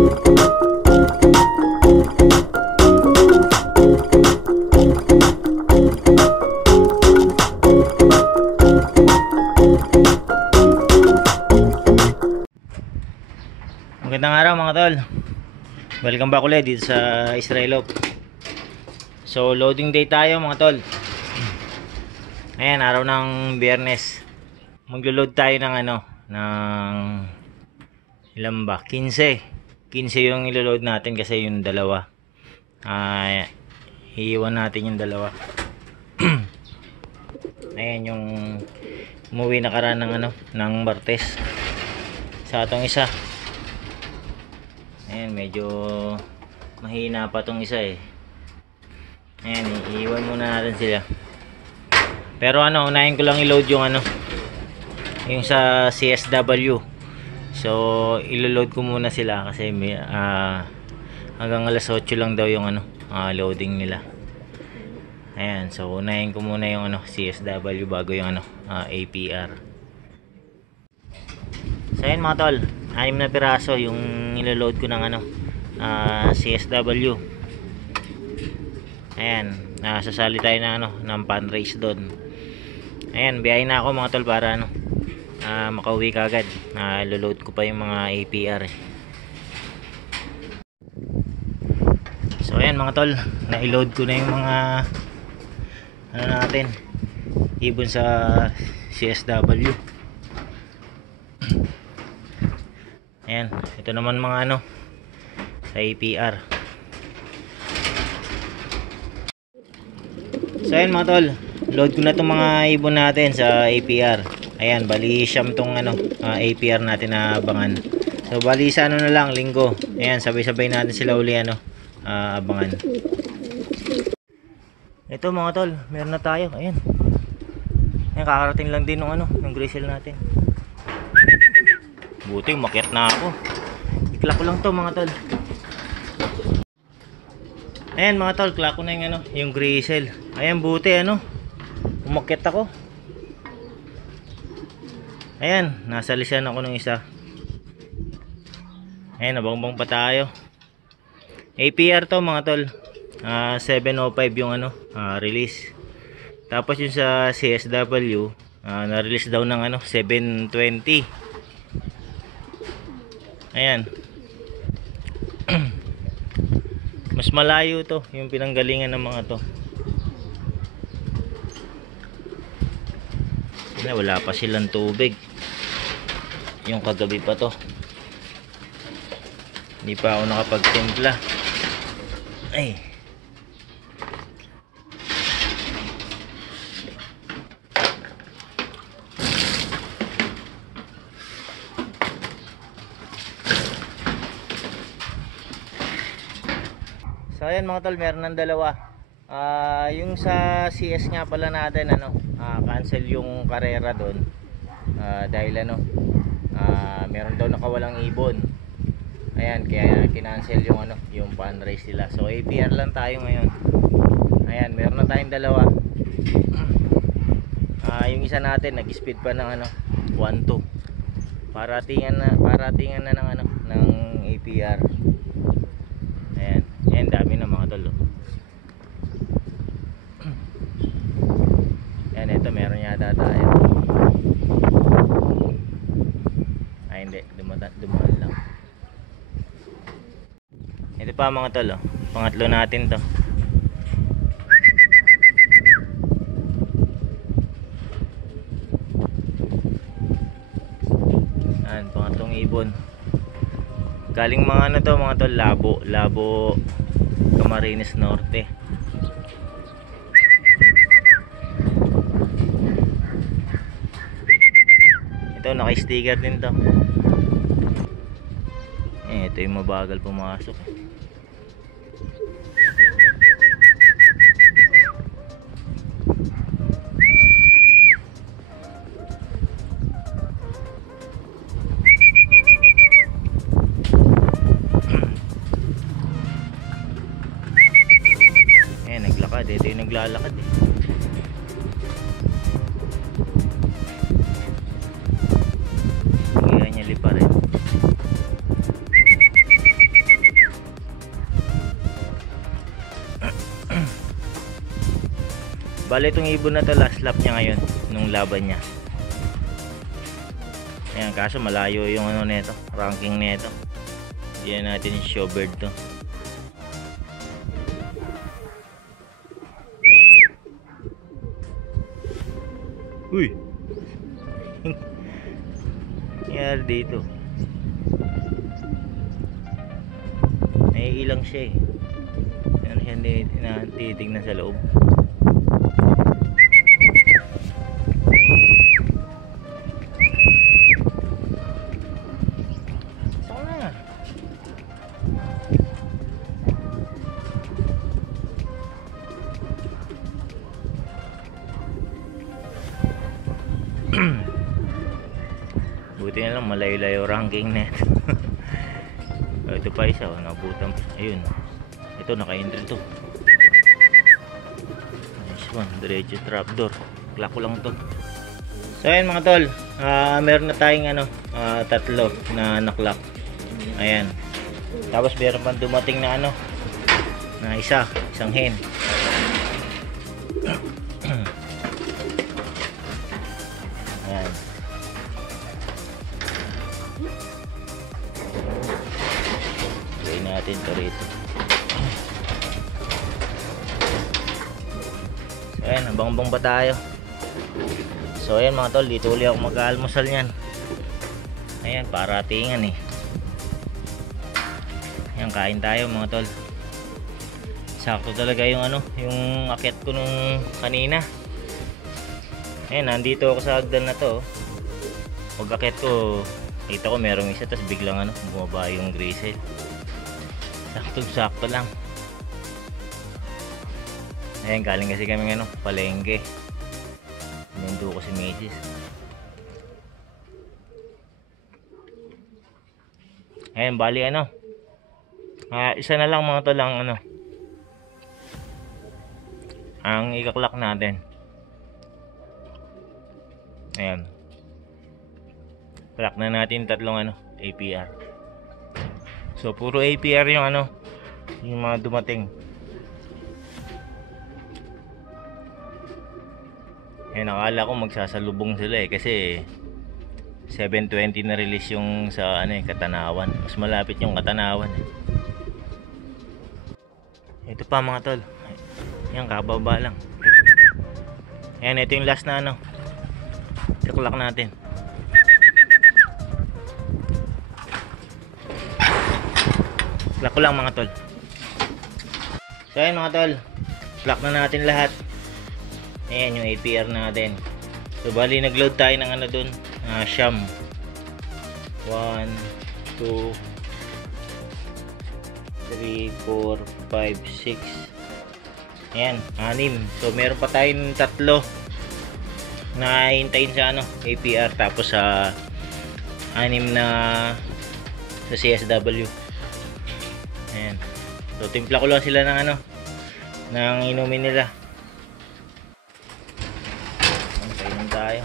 Magandang araw mga tol. Welcome back ulit dito sa Israelop. So loading day tayo mga tol. Ayan, araw ng Biyernes. Maglo-load tayo ng ng ilan ba? 15 yung ilo-load natin kasi yung dalawa. Iiwan natin yung dalawa. Ayan yung umuwi na karaan ng Martes. Sa atong isa. Ayan, medyo mahina pa tong isa eh. Ayan, iiwan muna natin sila. Pero unahin ko lang i-load yung yung sa CSW. So, ilo-load ko muna sila kasi may, hanggang alas 8 lang daw yung loading nila. Ayan, so unahin ko muna yung CSW bago yung APR. So, ayan mga tol. 6 na piraso yung niloload ko ng CSW. Ayan, sasali tayo ng pan race doon. Ayan, biyahin na ako mga tol para makauwi kagad. Loload ko pa yung mga APR eh. So ayan mga tol, na-load ko na yung mga natin ibon sa CSW. Ayan, ito naman mga sa APR. So ayan mga tol, load ko na itong mga ibon natin sa APR. Ayan, bali siyam tong APR natin na abangan. So bali sa na lang, linggo. Ayan, sabay-sabay natin sila uli abangan. Ito mga tol, meron na tayo. Ayan. Ayan, kakarating lang din ng grizzle natin. Buti umakyat na ako. Ikla ko lang to mga tol. Ayan mga tol, klako na yung grizzle. Ayan, buti umakyat ako. Ayan, nasa lisan ako ng isa. Ayan, nabangbang pa tayo. APR to mga tol. 705 yung release. Tapos yung sa CSW, na-release daw ng 720. Ayan. Mas malayo to yung pinanggalingan ng mga to. Wala pa silang tubig. Yung kagabi pa to. Hindi pa ako nakapagtimpla. Ay. So ayan mga tol, meron ng dalawa. Yung sa CS nga pala natin cancel yung karera doon. Dahil meron daw nakawalang ibon. Ayan, kaya kinancel yung pan race nila. So APR lang tayo ngayon. Ayan, meron na tayong dalawa. Yung isa natin nag-speed pa ng 1-2. Paratingan na ng APR. Ayan. Ayan, dami na mga tol. Ayan, ito meron yata tayo. Ay hindi, dumaan lang. Ito pa mga tol, pangatlo natin to. Ayan, pangatlong ibon. Galing mga to mga tol, Labo Camarines Norte. Ito naka-sticker din to. Ito yung mabagal pumasok. Naglakad. Ito yung naglalakad eh. Kaya niya lipa rin. Bale itong ibon na to last lap niya ngayon nung laban niya. Ayan, kaso malayo yung ano nito, ranking nito. Hindi na natin yung showbird to. Uy! Nangyari dito. Naiilang siya eh. Ano siya titignan sa loob. Buti na lang malayo-layo ranking net. Ito pa isa, nabutan pa. Ayun. Ito naka-entry to. Nice one, diretso trapdoor. Clock ko lang to. So ayun mga tol, meron na tayong tatlo na naklock. Ayan. Tapos meron pang dumating na na isang hen. Ayan. Gawin natin ito rito. So ayan, abang-abang ba tayo? So ayan mga tol, dito ulit ako mag-aalmusal niyan. Ayan, paratingan eh. Ayan, kain tayo mga tol. Sakto talaga yung yung akyat ko nung kanina. Ayan, nandito ako sa hagdan na to. Pag akyat ko, kita ko merong isa, tapos biglang bumaba yung grizzle. Sakto lang. Ayan, galing kasi kami palengke. Nindo ko si Macy's. Ayan, bali isa na lang mga tol ang ikaklak natin. Ayan, clock na natin tatlong APR. So puro APR yung yung mga dumating. Eh, nakala ko magsasalubong sila kasi 7:20 na release yung sa Katanawan. Mas malapit yung Katanawan. Ito pa mga tol. Yan, kababa lang. Ayan, ito yung last na Clock natin. Clock ko lang mga tol. So ayan mga tol, clock na natin lahat. Ayan yung APR natin. So bali nag-load tayo ng dun, Sham 1, 2, 3, 4, 5, 6. Ayan, 6. So meron pa tayong tatlo na hintayin sa APR, tapos sa 6 na sa CSW. Ayan. So timpla ko lang sila ng ng inumin nila. Painom tayo.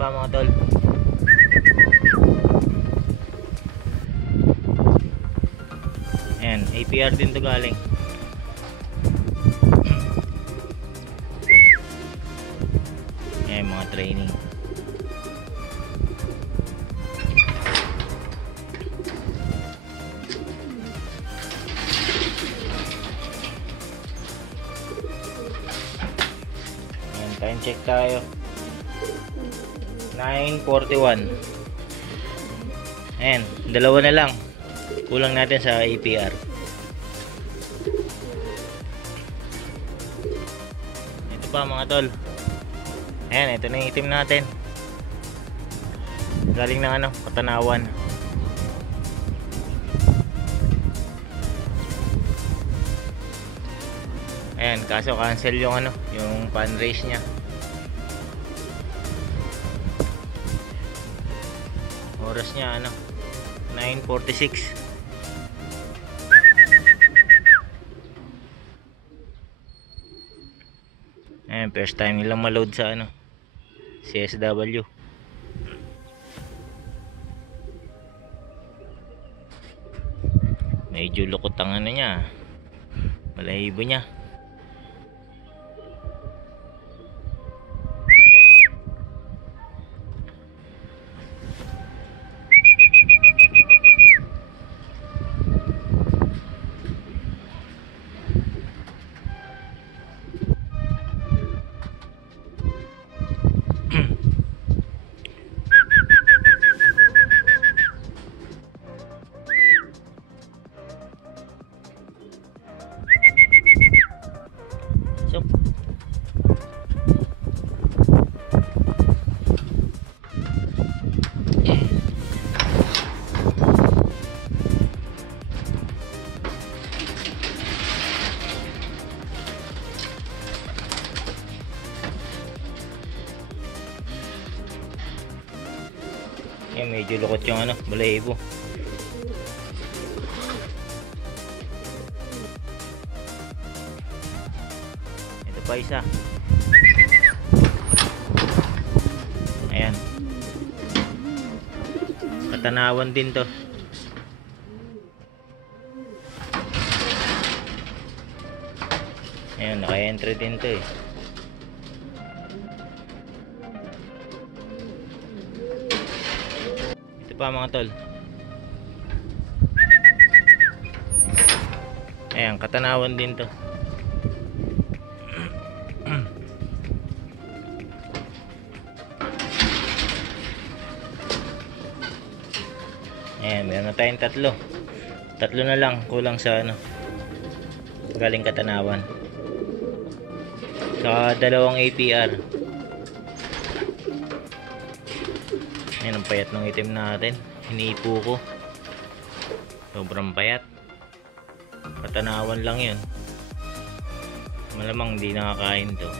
Pa mga tol. Ayan, APR din to galing. Ayan, mga training. Ayan, time check tayo. 9:41. Ayan, dalawa na lang kulang natin sa APR. Ito pa mga tol. Ayan, ito na yung itim natin. Galing ng ano, Katanawan. Ayan, kaso cancel yung ano, yung fan race niya. Oras niya ano, 9:46. Ayan, first time nilang ma-load sa ano, CSW. Medyo lukot ang ano niya, balahibo niya. So, ayan, medyo lukot yung ano, balahibo. Ito pa isa. Ayan, Katanawan din to. Ayan, naka-entry din to eh. Ito pa mga tol. Ayan, Katanawan din to. Ayan, meron na tayong tatlo. Tatlo na lang, kulang sa ano, galing Katanawan. Sa dalawang APR. Ayan, ang payat ng itim natin. Hinipo ko. Sobrang payat. Katanawan lang yun. Malamang hindi nakakain to.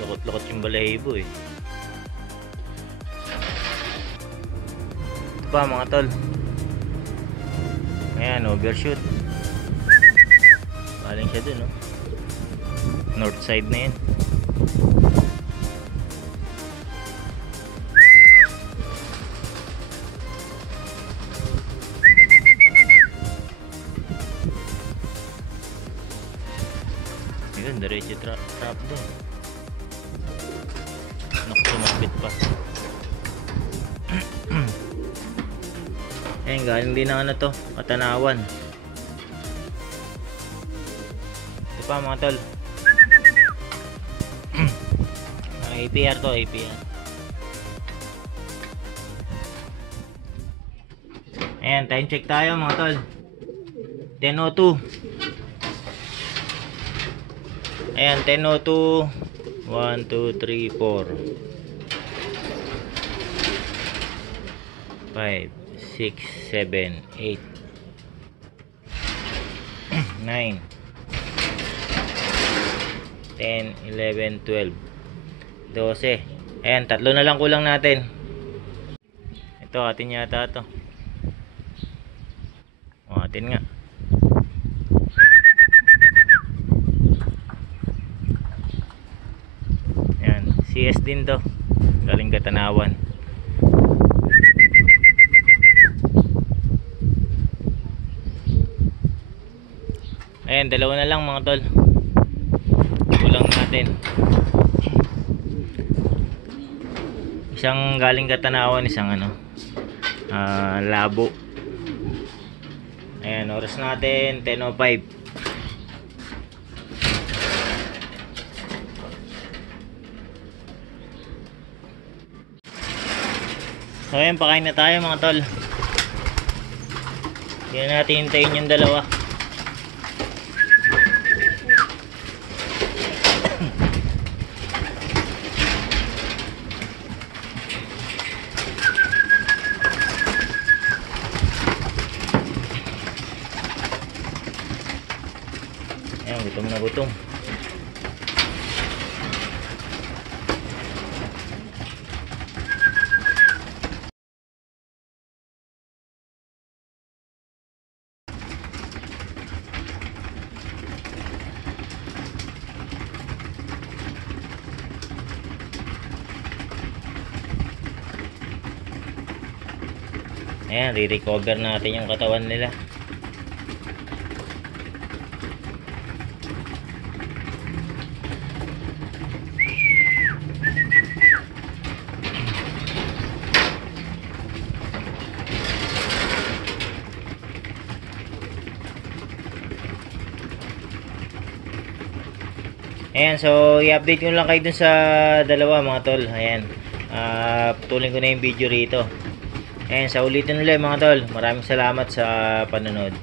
Lukot-lukot yung balahibo eh. Ito pa mga tol. Ayan, overshoot. Galing siya dun, no? North side na yun. Ayun, diretso trap doon. Naku, sumabit pa. Ayun, galing din na ano to, Katanawan. Ito pa mga tol. APR to, APR. Ayan, time check tayo mga tol. 10:02. Ayan, 10:02. 1, 2, 3, 4 5, 6, 7, 8 9 10, 11, 12 12. Ayan, tatlo na lang kulang natin. Ito, atin yata to. O, atin nga. Ayan, CS din to. Galing Katanawan. Ayan, dalawa na lang mga tol. Kulang natin. Isang galing Katanawan, isang ano, labo. Ayan, oras natin 10:05. So ayan, pakain na tayo mga tol. Hindi na natin hintayin yung dalawa. na gutom. Ayan, re-recover natin yung katawan nila. Ayan, so i-update ko lang kayo dun sa dalawa mga tol. Ayan, putulin ko na yung video rito. Ayan, sa ulitin ulit mga tol. Maraming salamat sa panonood.